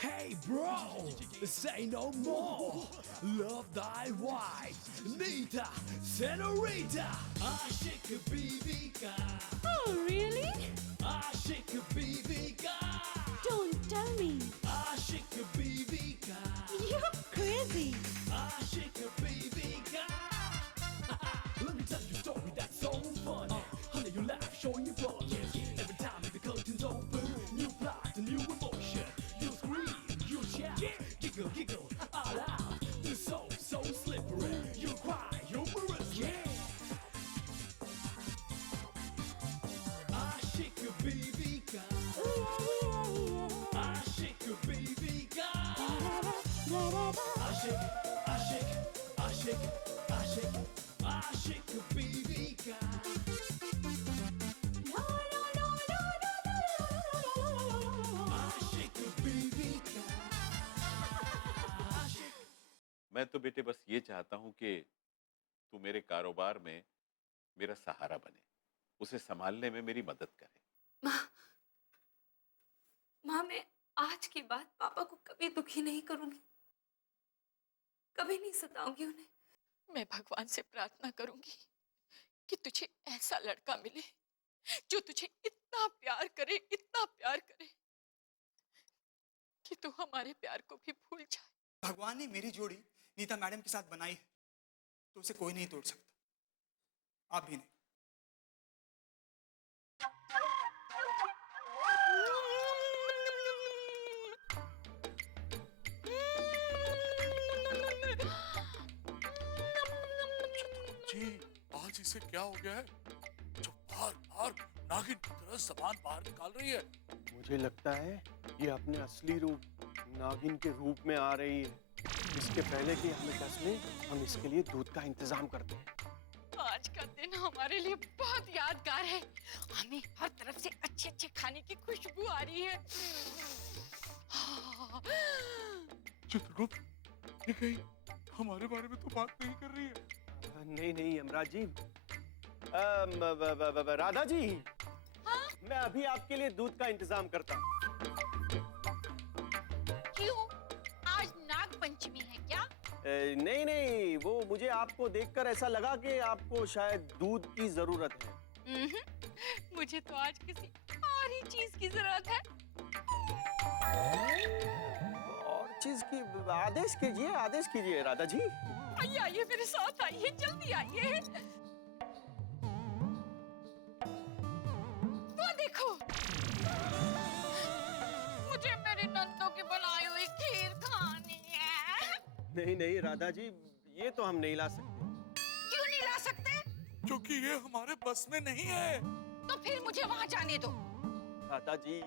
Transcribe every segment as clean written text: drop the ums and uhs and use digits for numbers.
Hey bro, say no more. Love thy wife, Nita, Senorita. Aşık Bibika. Oh, really? Aşık Bibika. Don't tell me. Aşık Bibika. You're crazy. Aşık Bibika. Let me tell you a story that's so funny. Honey, you laugh, showing your flaws. Every time the curtains open, new plot, a new emotion. You scream, you shout, giggle, giggle, all out. The soul so slippery. You cry, humorously. Aşık Bibika. Aşık Bibika. Aşık, aşık, aşık, aşık, aşık Bibika. No, no, no, no, no, no. Aşık Bibika. Aşık. मैं तो बेटे बस ये चाहता हूं कि तू मेरे कारोबार में मेरा सहारा बने, उसे संभालने में मेरी मदद करे। माँ, मैं आज के बाद पापा को कभी दुखी नहीं करूंगी, कभी नहीं सताऊंगी उन्हें। मैं भगवान से प्रार्थना करूंगी कि तुझे ऐसा लड़का मिले जो तुझे इतना प्यार करे कि तू हमारे प्यार को भी भूल जाए। भगवान ने मेरी जोड़ी नीता मैडम के साथ बनाई है, तो उसे कोई नहीं तोड़ सकता, आप भी नहीं। जी, आज इसे क्या हो गया है जो बार बार नागिन की तरह जबान बाहर निकाल रही है? मुझे लगता है ये अपने असली रूप नागिन के रूप में आ रही है। इसके पहले कि हमें डस ले, हम इसके लिए दूध का इंतजाम करते हैं। आज का दिन हमारे लिए बहुत यादगार है। हमें हर तरफ से अच्छे अच्छे खाने की खुशबू आ रही है। चित्रगुप्त, ये कहीं हमारे बारे में तो बात नहीं कर रही है? नहीं नहीं यमराज जी, राधा जी, हाँ? मैं अभी आपके लिए दूध का इंतजाम करता हूँ। क्यों? आज नाग पंचमी है क्या? नहीं नहीं, वो मुझे आपको देखकर ऐसा लगा कि आपको शायद दूध की जरूरत है। मुझे तो आज किसी और ही चीज की जरूरत है। और चीज की आदेश कीजिए राधा जी। आइए आइए, मेरे साथ आइए, जल्दी आइए। वो देखो, मुझे मेरी नंदों की बनाई हुई खीर खानी है। नहीं नहीं राधा जी, ये तो हम नहीं ला सकते। क्यों नहीं ला सकते? क्योंकि ये हमारे बस में नहीं है। तो फिर मुझे वहाँ जाने दो। राधा जी,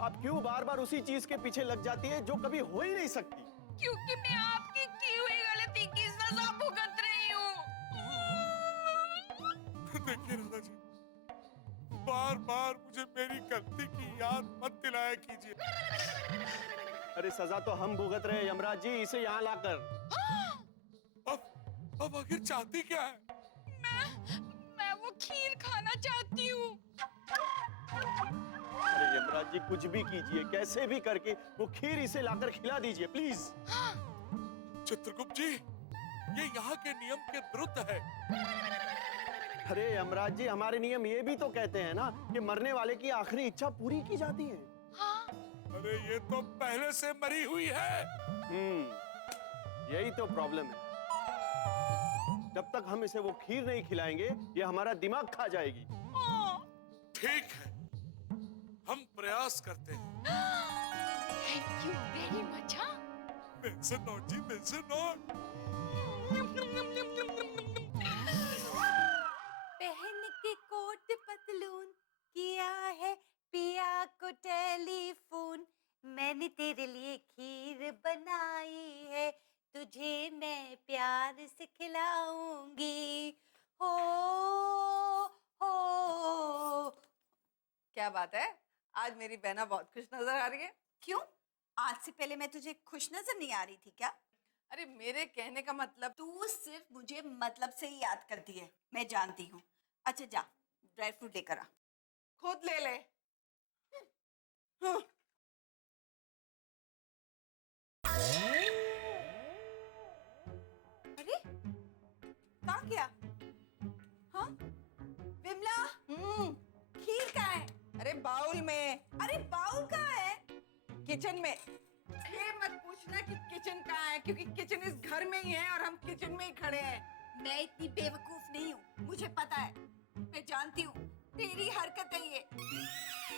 आप क्यों बार बार उसी चीज के पीछे लग जाती है जो कभी हो ही नहीं सकती? क्योंकि मैं आपकी की हुई गलती की सजा भुगत रही हूँ। देखिए राधा जी, बार बार मुझे मेरी गलती की याद मत दिलाया कीजिए। अरे सजा तो हम भुगत रहे हैं यमराज जी, इसे यहाँ लाकर। अब आखिर चाहती क्या है? मैं वो खीर खाना चाहती हूँ। अरे यमराज जी, कुछ भी कीजिए, कैसे भी करके वो खीर इसे लाकर खिला दीजिए प्लीज। चित्रगुप्त जी, ये यहाँ के नियम के विरुद्ध है। अरे यमराज जी, हमारे नियम ये भी तो कहते हैं ना कि मरने वाले की आखिरी इच्छा पूरी की जाती है। अरे ये तो पहले से मरी हुई है। यही तो प्रॉब्लम है। जब तक हम इसे वो खीर नहीं खिलाएंगे, ये हमारा दिमाग खा जाएगी। ठीक है, हम प्रयास करते हैं। Thank you very much, हाँ? मेंशन नोट जी, मेंशन नोट। पहन के कोट पतलून किया है पिया को टेलीफोन। मैंने तेरे लिए खीर बनाई है, तुझे मैं प्यार से खिलाऊंगी। हो क्या बात है, आज मेरी बहना बहुत खुश नजर आ रही है। क्यों? आज से पहले मैं तुझे खुश नजर नहीं आ रही थी क्या? अरे मेरे कहने का मतलब, तू सिर्फ मुझे मतलब से ही याद करती है, मैं जानती हूँ। अच्छा जा, ड्राई फ्रूट लेकर आ। खुद ले ले। में। अरे बाउल कहाँ है? किचन में। ये मत पूछना कि किचन कहाँ है, क्योंकि किचन इस घर में ही है और हम किचन में ही खड़े हैं। मैं इतनी बेवकूफ नहीं हूँ, मुझे पता है, मैं जानती हूँ तेरी हरकत है ये।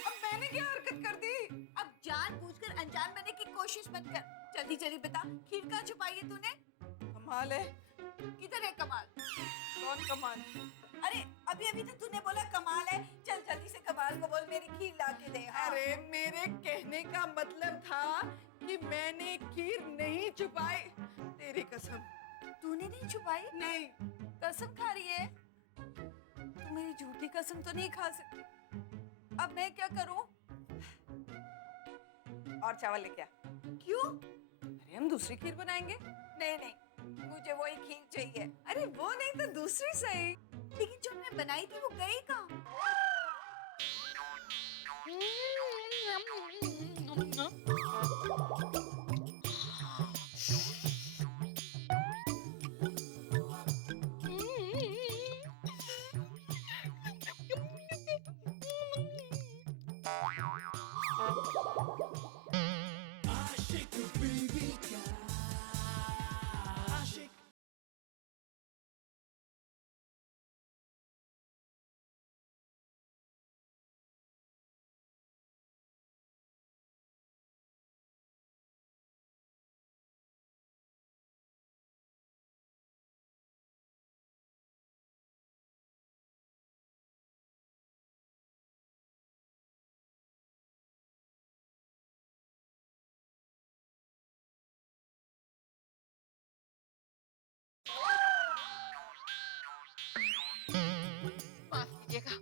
अब मैंने क्या हरकत कर दी? अब जानबूझकर अनजान बनने की कोशिश मत कर। जल्दी जल्दी बता, खीर कहाँ छुपाई है तूने? कमाल है। किधर है कमाल? कौन कमाल? अरे अभी अभी तो तूने बोला कमाल है। चल जल्दी से कमाल को बोल मेरी खीर ला के दे। हाँ। अरे मेरे कहने का मतलब था कि मैंने खीर नहीं छुपाई। तेरी कसम। तूने नहीं छुपाई? नहीं। कसम खा रही है? तू मेरी झूठी कसम तो नहीं खा सकती। अब मैं क्या करूं? और चावल लेके आ। क्यों? अरे हम दूसरी खीर बनाएंगे। नहीं नहीं, मुझे वही खीर चाहिए। अरे वो नहीं तो दूसरी सही। लेकिन जो मैं बनाई थी वो गई कहाँ? आशिक बीवी का आशिक। माफ कीजिएगा,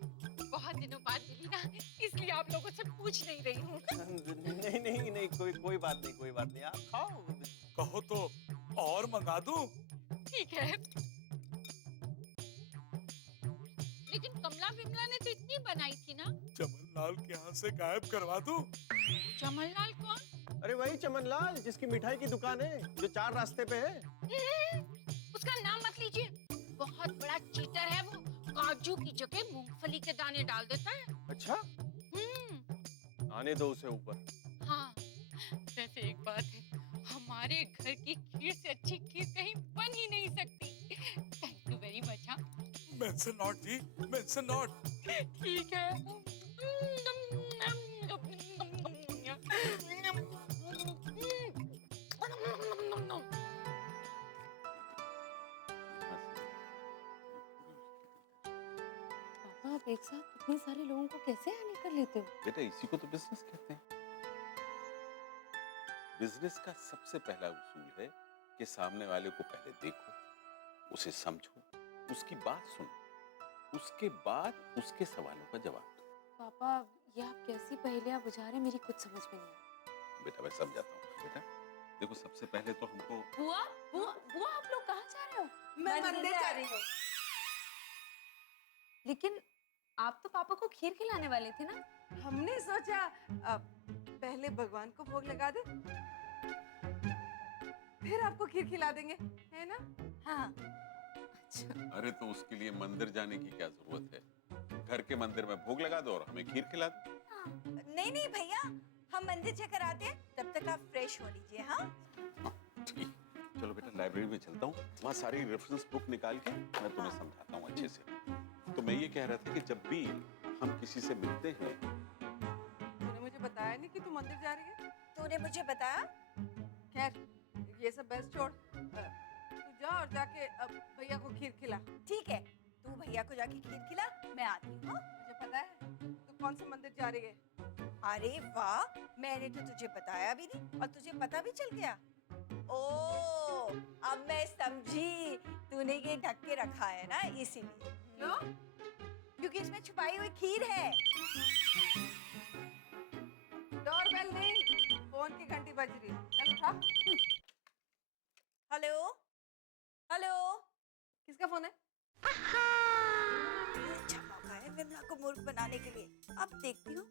बहुत दिनों बाद मिली ना, इसलिए आप लोगों से पूछ नहीं रही हूँ। नहीं नहीं नहीं, कोई बात नहीं, कोई बात नहीं, आप खाओ। कहो तो और मंगा दूं? ठीक है। लेकिन कमला विमला ने तो इतनी बनाई थी ना। चमनलाल के यहाँ से गायब करवा दूं? चमनलाल कौन? अरे वही चमनलाल जिसकी मिठाई की दुकान है, जो 4 रास्ते पे है। उसका नाम मत लीजिए, बहुत बड़ा चीटर है वो। काजू की जगह मूंगफली के दाने डाल देता है। अच्छा, आने दो उसे ऊपर। हाँ, वैसे एक बात है, हमारे घर की खीर से अच्छी खीर कहीं बन ही नहीं सकती। Thank you very much. हाँ, मेंशन नॉट जी, मेंशन नॉट। ठीक है। पापा आप एक साथ इतने सारे लोगों को कैसे हैंडल कर लेते हो? बेटा इसी को तो बिजनेस कहते हैं। बिजनेस का सबसे पहला उसूल है कि सामने वाले को पहले देखो, उसे समझो, उसकी बात सुनो, उसके बाद उसके सवालों का जवाब दो। पापा ये आप कैसी पहेलियां बुझा रहे हैं, मेरी कुछ समझ में नहीं आ रही। बेटा मैं समझाता हूँ। बेटा देखो, सबसे पहले तो हमको बुआ बुआ बुआ आप लोग कहाँ जा रहे हो? मैं मंदिर जा रही हूँ। लेकिन आप तो पापा को खीर खिलाने वाले थे ना? हमने सोचा पहले भगवान को भोग लगा दे, फिर आपको खीर खिला देंगे, है ना? हाँ। अच्छा, अरे तो उसके लिए मंदिर जाने की क्या जरूरत है? घर के मंदिर में भोग लगा दो और हमें खीर खिला दो। नहीं नहीं भैया, हम मंदिर चक्कर आते हैं, तब तक आप फ्रेश हो लीजिए। हाँ ठीक, चलो बेटा लाइब्रेरी में चलता हूँ, वहाँ सारी रेफरेंस बुक निकाल के मैं तुम्हें समझाता हूँ अच्छे से। तो मैं ये कह रहा था कि जब भी हम किसी से मिलते हैं। तूने मुझे बताया नहीं कि तू मंदिर जा रही है। तूने मुझे बताया? खैर ये सब बहस छोड़, तू जा और जाके अब भैया को खीर खिला। ठीक है, तू भैया को जाके खीर खिला, मैं आती हूँ। हाँ? मुझे पता है तू कौन से मंदिर जा रही है। अरे वाह, मैंने तो तुझे बताया भी नहीं और तुझे पता भी चल गया। ओ, अब मैं समझी, तूने ये ढक के रखा है ना इसीलिए। क्यों? क्योंकि इसमें छुपाई हुई खीर है। डोरबेल नहीं, फोन की घंटी बज रही है। चल उठा। हेलो हेलो, किसका फोन है? ये अच्छा मौका है विमला को मूर्ख बनाने के लिए। अब देखती हूँ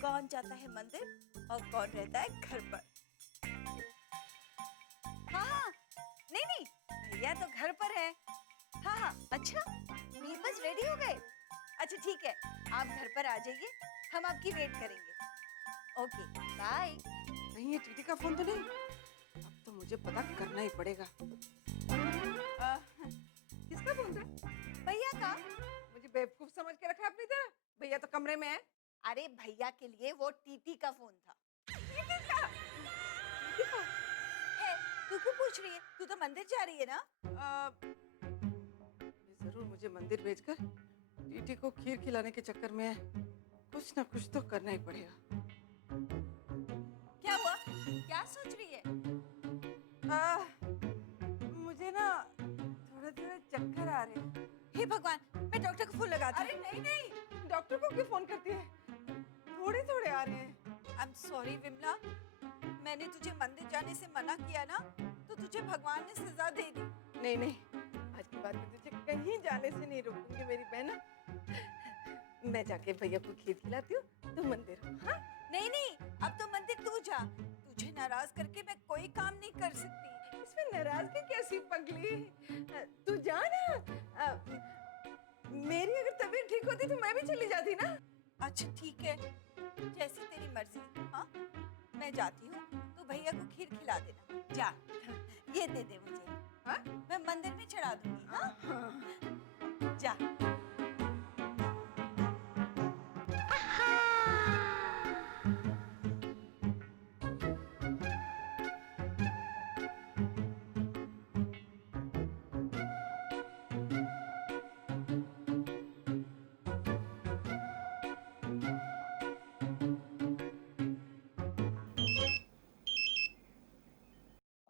कौन जाता है मंदिर और कौन रहता है घर पर। हाँ हाँ, नहीं नहीं, भैया तो घर पर है। हाँ हाँ, अच्छा मीत बस रेडी हो गए? अच्छा ठीक है, आप घर पर आ जाइए, हम आपकी वेट करेंगे। Okay bye. नहीं, ये टीटी का फोन तो नहीं? अब तो मुझे पता करना ही पड़ेगा। किसका फोन था? भैया का। मुझे बेवकूफ समझ के रखा अपनी तरह। भैया तो कमरे में है। अरे भैया के लिए वो टीटी का फोन था। है, तू क्यों पूछ रही है? तू तो मंदिर जा रही है ना? जरूर मुझे मंदिर भेजकर टीटी को खीर खिलाने के चक्कर में कुछ ना कुछ तो करना ही पड़ेगा। क्या हुआ? क्या सोच रही है? मुझे ना थोड़े थोड़े चक्कर आ रहे हैं। हे भगवान, मैं डॉक्टर को फोन लगाती अरे नहीं नहीं, डॉक्टर को क्यों फोन करती है? थोड़े थोड़े आ रहे हैं। आई एम सॉरी विमला, मैंने तुझे मंदिर जाने से मना किया ना, तो तुझे भगवान ने सजा दे दी। नहीं नहीं, आज के बाद मैं तुझे कहीं जाने से नहीं रोकूंगी मेरी बहन। मैं जाके भैया को खीर खिलाती हूँ, तुम मंदिर। हाँ? नहीं नहीं, अब तो मंदिर तू जा। तुझे नाराज करके मैं कोई काम नहीं कर सकती। इसमें नाराजगी कैसी पगली? तू जा ना। मेरी अगर तबीयत ठीक होती तो मैं भी चली जाती ना। अच्छा ठीक है, जैसी तेरी मर्जी। हाँ, मैं जाती हूँ, तो भैया को खीर खिला देना। जा, ये दे दे मुझे। हाँ? मैं मंदिर में चढ़ा दूंगी। हाँ? जा।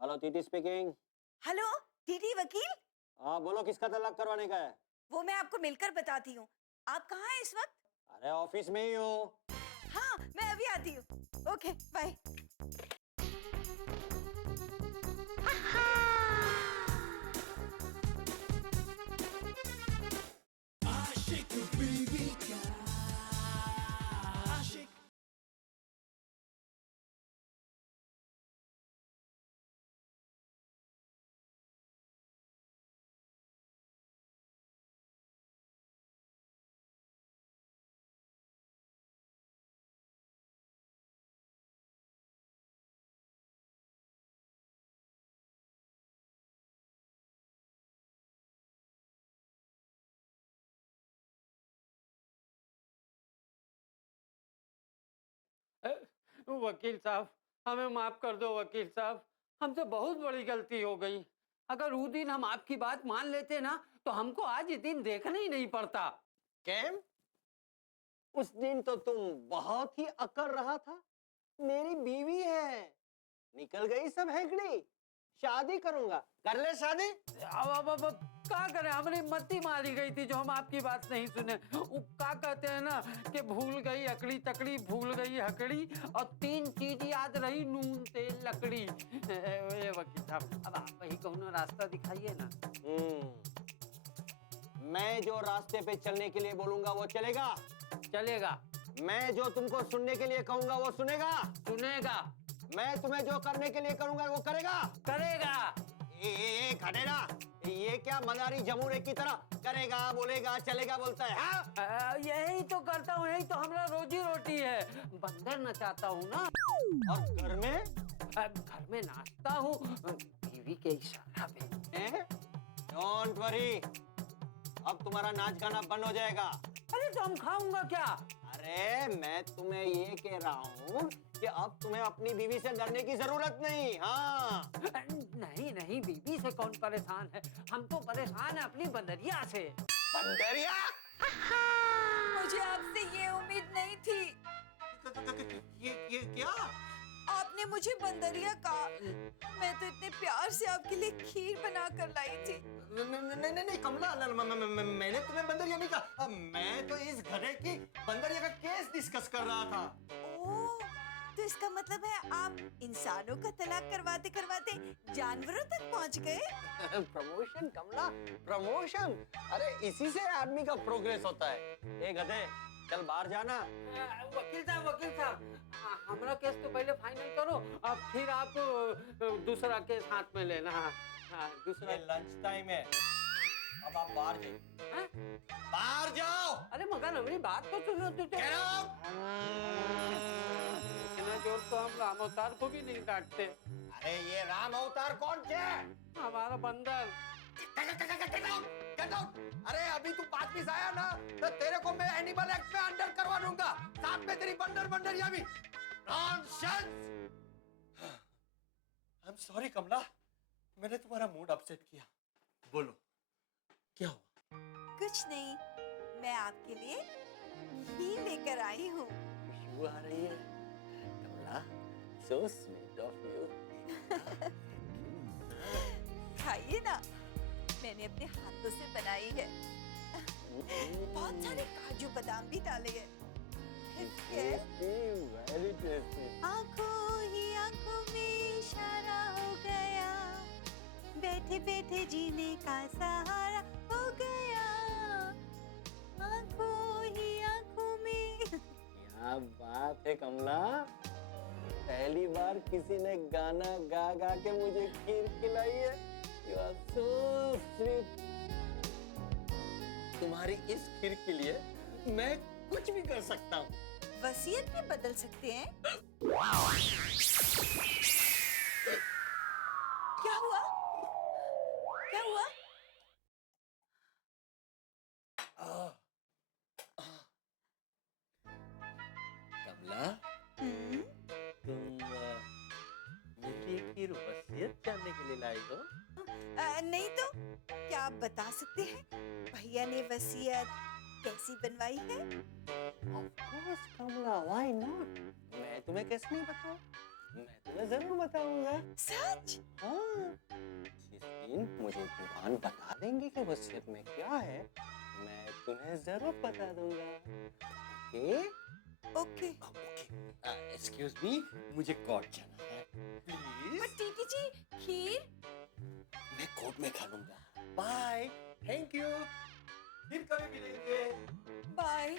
Hello TT speaking. Hello, TT वकील। हाँ बोलो, किसका तलाक करवाने का है? वो मैं आपको मिलकर बताती हूँ। आप कहाँ हैं इस वक्त? अरे ऑफिस में ही हूँ। हाँ, मैं अभी आती हूँ। Okay, bye. आशिक बीवी का आशिक। वकील साहब, हमें माफ कर दो वकील साहब, हमसे बहुत बड़ी गलती हो गई। अगर उस दिन हम आपकी बात मान लेते ना, तो हमको आज ये दिन देखना ही नहीं पड़ता। कैम? उस दिन तो तुम बहुत ही अकड़ रहा था। मेरी बीवी है, निकल गई सब हैंकड़ी। शादी करूंगा, कर ले शादी। अब क्या करें, हमने मत्ती मारी गई थी जो हम आपकी बात नहीं सुने। वो क्या कहते हैं ना कि भूल गई अकड़ी तकड़ी, भूल गई हकड़ी, और 3 चीज याद रही, नून तेल लकड़ी। ए वकील साहब, अब आप ही कौनो रास्ता दिखाइए ना। मैं जो रास्ते पे चलने के लिए बोलूंगा वो चलेगा? चलेगा। मैं जो तुमको सुनने के लिए कहूंगा वो सुनेगा? सुनेगा। मैं तुम्हें जो करने के लिए करूंगा वो करेगा? करेगा। खड़ेरा, ये क्या मदारी जमूरे की तरह करेगा, बोलेगा, चलेगा बोलता है? हाँ? यही तो करता हूँ, यही तो हमारा रोजी रोटी है। बंदर नचाता हूँ ना। और घर में? घर में नाचता हूँ बीवी के इशारा पे। डोंट वरी, अब तुम्हारा नाच गाना बंद हो जाएगा। अरे तो हम खाऊंगा क्या? अरे मैं तुम्हें ये कह रहा हूँ कि अब तुम्हें अपनी बीवी से डरने की जरूरत नहीं। हाँ नहीं नहीं, बीवी से कौन परेशान है, हम तो परेशान है अपनी बंदरिया से। बंदरिया? मुझे आपसे ये उम्मीद नहीं थी। ये क्या? आपने मुझे बंदरिया कहा। मैं तो इतने प्यार से आपके लिए खीर बना कर लाई थी। नहीं कमला, मैंने तुम्हें बंदरिया नहीं कहा। मैं तो इस घरे की बंदरिया का केस डिस्कस कर रहा था। ओह, तो इसका मतलब है आप इंसानों का तलाक करवाते करवाते जानवरों तक पहुंच गए। प्रमोशन कमला, प्रमोशन। अरे इसी से आदमी का प्रोग्रेस होता है। ए गधे, चल बाहर जाना। वकील साहब, हमारा केस तो पहले फाइनल करो, अब फिर आप दूसरा केस हाथ में लेना। दूसरा। ये लंच टाइम है, अब आप बाहर जाओ। बाहर जाओ। अरे मगर हमारी बात तो सुनो। तुझे इतना जोर तो हम राम अवतार को भी नहीं डांटते। अरे ये राम अवतार कौन थे? हमारा बंदर। अरे अभी तू 5 पीस आया ना तो तेरे को मैं एनिमल एक्ट में अंडर करवा दूंगा, साथ में तेरी बंदर ये भी। नॉनसेंस। आई एम सॉरी कमला, मैंने तुम्हारा मूड अपसेट किया। बोलो क्या हुआ? कुछ नहीं, मैं आपके लिए खीर लेकर आई हूँ। खुशबू आ रही है कमला, सो स्वीट ऑफ यू। खाइए ना, मैंने अपने हाथों से बनाई है। बहुत सारे काजू बादाम भी डाले हैं। Very tasty. आंखों ही आंखों में इशारा हो गया, बैठे बैठे जीने का सहारा हो गया, आंखों ही आंखों में। क्या बात है कमला, पहली बार किसी ने गाना गा गा के मुझे खीर खिलाई है। You are so sweet। तुम्हारी इस खीर के लिए मैं कुछ भी कर सकता हूँ। वसीयत भी बदल सकते हैं। क्या हुआ? क्या हुआ? कमला, तुम मेरे लिए खीर वसीयत जानने के लिए लाई हो? नहीं तो क्या आप बता सकते हैं भैया ने वसीयत कैसी बनवाई है? Of course, Kamala, why not? मैं तुम्हें कैसे नहीं बताऊं? मैं तुम्हें जरूर बताऊंगा। सच? हाँ। जिस दिन मुझे दीवान बता देंगे कि वसीयत में क्या है, मैं तुम्हें जरूर बता दूंगा। ओके? ओके। एक्सक्यूज मी, मुझे कोर्ट जाना है। प्लीज। पर टीटी जी, खीर? मैं कोर्ट में खा लूंगा। बाय। Thank you. फिर कभी मिलेंगे। Bye.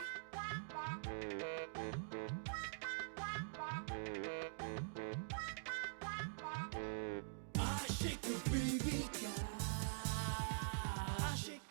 Ashik baby ka Ashik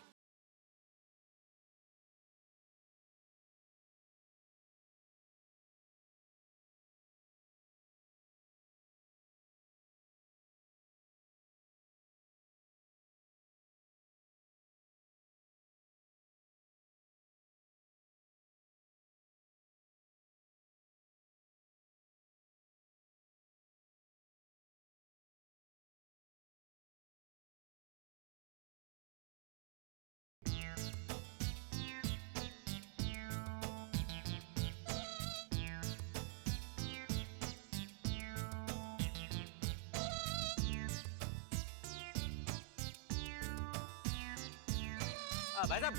भाई साहब,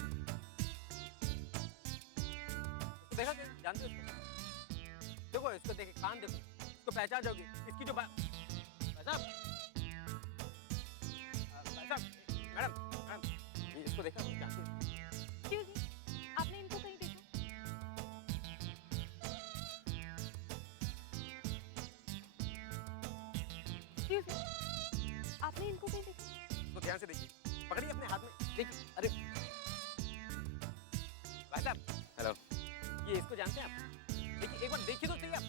इसको देखा क्या? जानते हो इसको? देखो इसको, देखे कान देखो, इसको पहचान जाओगी। इसकी जो भाई साहब, मैडम, इसको देखा? जानते हो? Excuse me, आपने इनको कहीं देखा? Excuse me, आपने इनको कहीं देखा? इसको ध्यान से देखिए, पकड़िए अपने हाथ में, देखिए। अरे भाई साहब, हेलो, ये इसको जानते हैं आप? देखिए एक बार देखिए तो सही आप।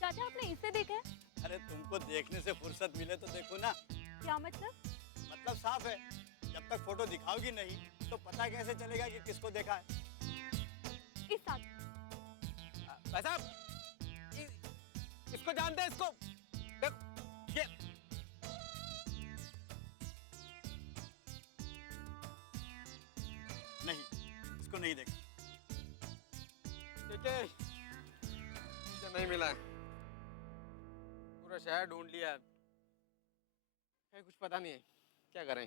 चाचा, आपने इसे देखा है? अरे तुमको देखने से फुर्सत मिले तो देखो ना। क्या मतलब? मतलब साफ है, जब तक फोटो दिखाओगी नहीं तो पता कैसे चलेगा कि किसको देखा है? इस साथ। भाई साहब, इसको जानते हैं? इसको देखो, ये नहीं, इसको नहीं देखा। ठीक है, मुझे नहीं मिला है। पूरा शहर ढूंढ लिया है, कुछ पता नहीं है, क्या करें?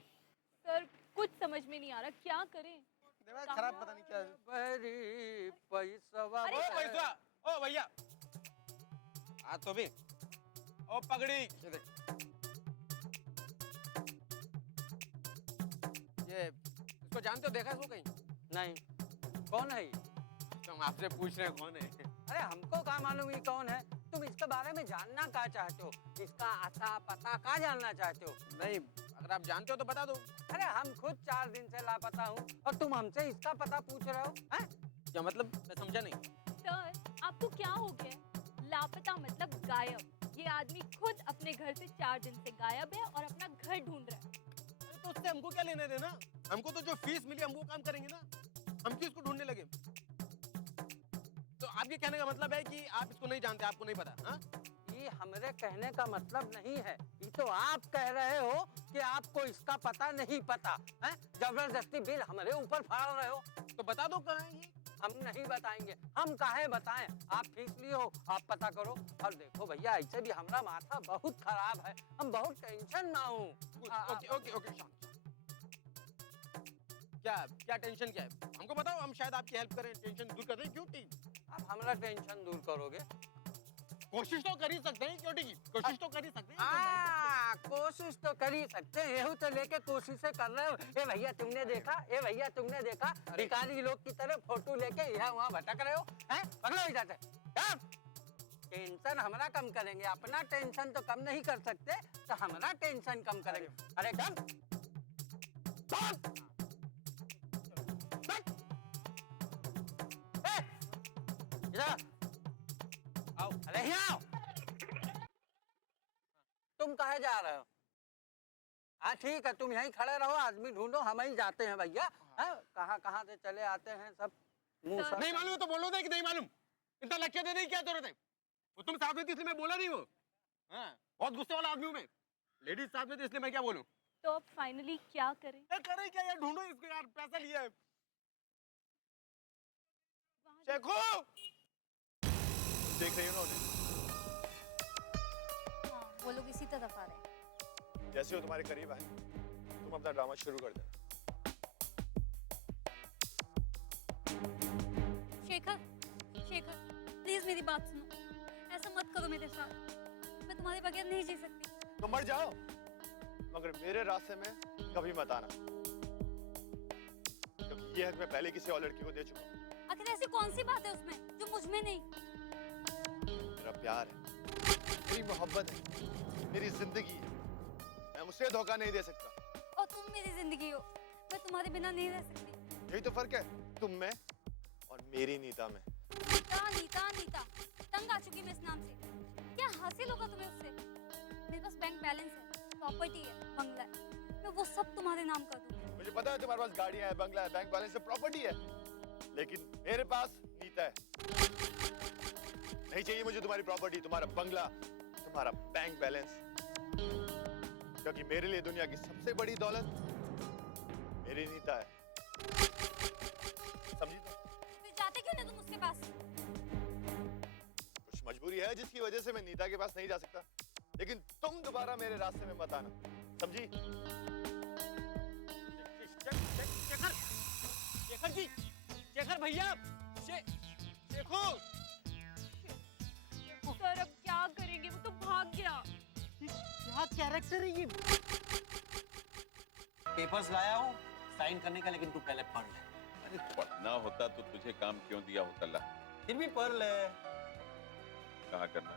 सर, कुछ समझ में नहीं आ रहा, क्या करें? खराब पता नहीं क्या है। पैसा, अरे ओ पैसा, ओ भैया, आ तो भी, ओ पगड़ी, ये देख, ये इसको जानते हो? देखा इसको कहीं? नहीं। कौन है ये? तो हम आपसे पूछ रहे हैं कौन है? अरे हमको क्या मालूम ये कौन है? तुम इसके बारे में जानना क्या चाहते हो? इसका आता पता क्या जानना चाहते हो? नहीं, अगर आप जानते हो तो बता दो। अरे हम खुद 4 दिन से लापता हूँ और तुम हमसे इसका पता पूछ रहे हो? हैं? क्या मतलब? मैं समझा नहीं। सर, आपको क्या हो गया? लापता मतलब गायब। ये आदमी खुद अपने घर से 4 दिन से गायब है और अपना घर ढूंढ रहा है। अरे तो उससे हमको क्या लेने देना? हमको तो जो फीस मिली हम वो काम करेंगे ना। हम क्यों इसको ढूंढने लगे? तो आपके कहने का मतलब है कि आप इसको नहीं जानते, आपको नहीं पता? हाँ? ये हमारे कहने का मतलब नहीं है, ये तो आप कह रहे हो कि आपको इसका पता नहीं पता है। जबरदस्ती बिल हमारे ऊपर फाड़ रहे हो। तो बता दो कहाँ है ये? हम नहीं बताएंगे। हम काहे बताएं? आप फीस लिए हो, आप पता करो। और देखो भैया, ऐसे भी हमारा माथा बहुत खराब है, हम बहुत टेंशन में हूँ। ओके ओके ओके, शांत। क्या क्या टेंशन क्या है? हमको बताओ, हम शायद आपकी हेल्प करें, टेंशन दूर कर दें। क्यों टी? आप हमारा टेंशन दूर करोगे? कोशिश तो कर ही सकते हैं, क्यों टी? कोशिश तो कर ही सकते हैं। कोशिश तो कर ही सकते हैं, यही तो लेके कोशिशें कर रहे हो। ए भैया तुमने देखा, ए भैया तुमने देखा, भिखारी लोग की तरह फोटो लेके यहाँ वहाँ भटक रहे हो, हैं? पकड़ो इधर से। टेंशन हमारा कम करेंगे, अपना टेंशन तो कम नहीं कर सकते, तो हमारा टेंशन कम करेंगे। अरे चल, इधर आओ। अरे यहाँ आओ। तुम कहाँ जा रहे हो? हाँ ठीक है, तुम यहीं खड़े रहो, आदमी ढूंढो, हम ही जाते हैं भैया। कहाँ कहाँ से चले आते हैं सब। मुंह नहीं मालूम तो बोलो, कि नहीं मालूम। इतना लेक्चर देने की क्या जरूरत है? वो तुम साथ में थी इसलिए मैं बोला नहीं। वो हाँ, बहुत गुस्से वाला आदमी हूँ मैं। लेडीज साथ में थी इसलिए मैं क्या बोलूँ? तो अब फाइनली क्या करें? करें क्या यार? ढूंढो इसको यार, पैसा लिया है। शेखू, देख रही हो ना उन्हें? हाँ, वो लोग इसी तरफ आ रहे हैं। जैसे वो तुम्हारे करीब आए, तुम अपना ड्रामा शुरू कर देना। शेखर, शेखर, प्लीज मेरी बात सुनो। ऐसा मत करो मेरे साथ, मैं तुम्हारे बगैर नहीं जी सकती। तो मर जाओ, मगर मेरे रास्ते में कभी मत आना, क्योंकि ये हक मैं पहले किसी और लड़की को दे चुका हूँ। आखिर ऐसी कौन सी बात है उसमें जो मुझ में नहीं? मेरा प्यार है, मेरी मोहब्बत है, मेरी जिंदगी है, मैं उसे धोखा नहीं दे सकता। और तुम मेरी जिंदगी हो, मैं तुम्हारे बिना नहीं रह सकती। यही तो फर्क है तुम में और मेरी नीता में। नीता, नीता, नीता, तंग आ चुकी मैं इस नाम से। क्या हासिल होगा तुम्हें उससे? मेरे पास बैंक बैलेंस है, प्रॉपर्टी है, बंगला है, मैं वो सब तुम्हारे नाम कर दूंगी। मुझे पता है तुम्हारे पास गाड़ियां हैं, बंगला है, बैंक बैलेंस है, प्रॉपर्टी है, लेकिन मेरे पास नीता है। नहीं चाहिए मुझे तुम्हारी प्रॉपर्टी, तुम्हारा बंगला, तुम्हारा बैंक बैलेंस, क्योंकि मेरे लिए दुनिया की सबसे बड़ी दौलत मेरी नीता है। समझी? फिर जाते क्यों नहीं तुम उसके पास? कुछ मजबूरी है जिसकी वजह से मैं नीता के पास नहीं जा सकता, लेकिन तुम दोबारा मेरे रास्ते में मत आना, समझी? शेखर, शेखर जी, शेखर भैया, शेखू। सर अब क्या करेंगे? वो तो भाग गया। क्या कैरेक्टर है ये? पेपर्स लाया हूँ साइन करने का, लेकिन तू पहले पढ़ ले। अरे पढ़ना होता तो तुझे काम क्यों दिया होता? ला फिर भी पढ़ ले। कहाँ करना?